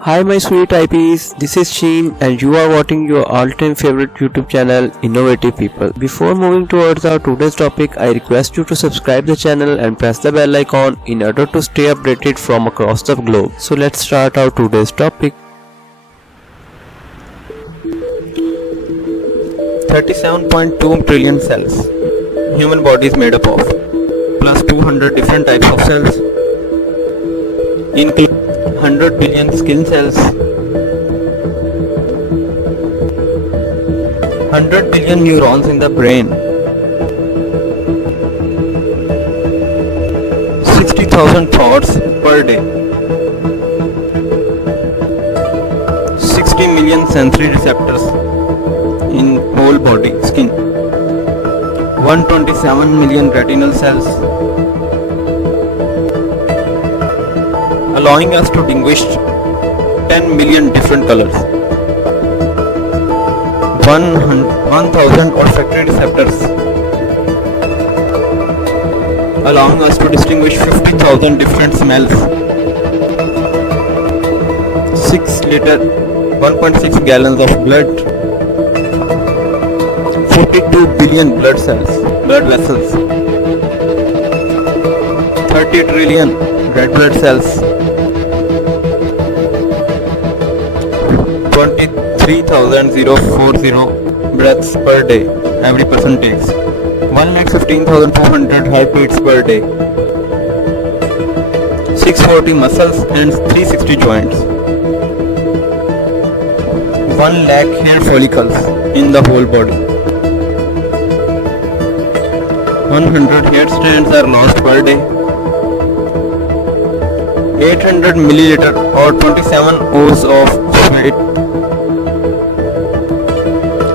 Hi my sweet IPs, this is Sheen and you are watching your all-time favorite YouTube channel Innovative People. Before moving towards our today's topic, I request you to subscribe the channel and press the bell icon in order to stay updated from across the globe. So let's start our today's topic. 37.2 trillion cells human body is made up of, plus 200 different types of cells, including 100 billion skin cells, 100 billion neurons in the brain, 60,000 thoughts per day, 60 million sensory receptors in whole body skin, 127 million retinal cells, allowing us to distinguish 10 million different colors, 1,000 olfactory receptors, allowing us to distinguish 50,000 different smells, 6 liter 1.6 gallons of blood, 42 billion blood vessels, 30 trillion red blood cells, 23,040 breaths per day every person takes, 1,15,400 heartbeats per day, 640 muscles and 360 joints, 1 lakh hair follicles in the whole body, 100 hair strands are lost per day, 800 milliliter or 27 oz of sweat,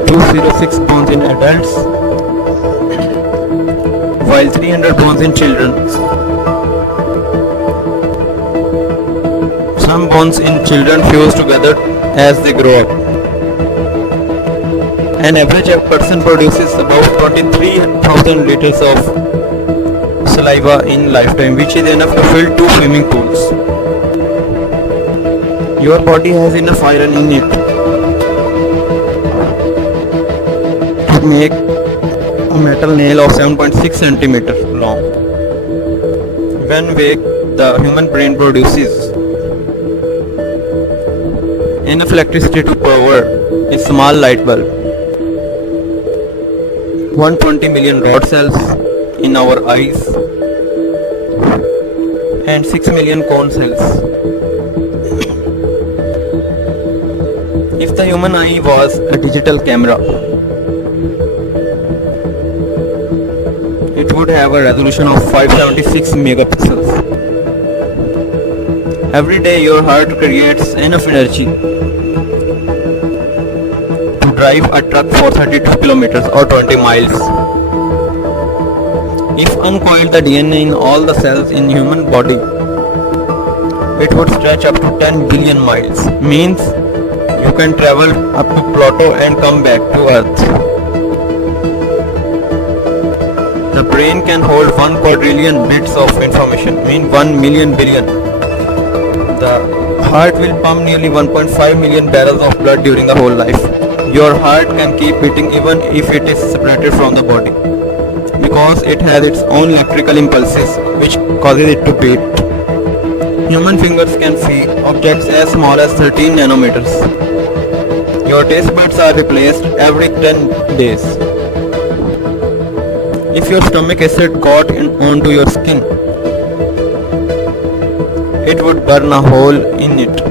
206 pounds in adults, while 300 pounds in children. Some bones in children fuse together as they grow up. An average person produces about 23,000 liters of saliva in lifetime, which is enough to fill 2 swimming pools. Your body has enough iron in it to make a metal nail of 7.6 centimeters long. When awake, the human brain produces enough electricity to power a small light bulb. 120 million rod cells in our eyes and 6 million cone cells. If the human eye was a digital camera, it would have a resolution of 576 megapixels. Every day your heart creates enough energy to drive a truck for 32 kilometers or 20 miles. If uncoiled the DNA in all the cells in human body, it would stretch up to 10 billion miles. Means you can travel up to Pluto and come back to Earth. The brain can hold 1 quadrillion bits of information, mean 1 million billion. The heart will pump nearly 1.5 million barrels of blood during the whole life. Your heart can keep beating even if it is separated from the body, because it has its own electrical impulses which causes it to beat. Human fingers can feel objects as small as 13 nanometers. Your taste buds are replaced every 10 days. If your stomach acid got onto your skin, it would burn a hole in it.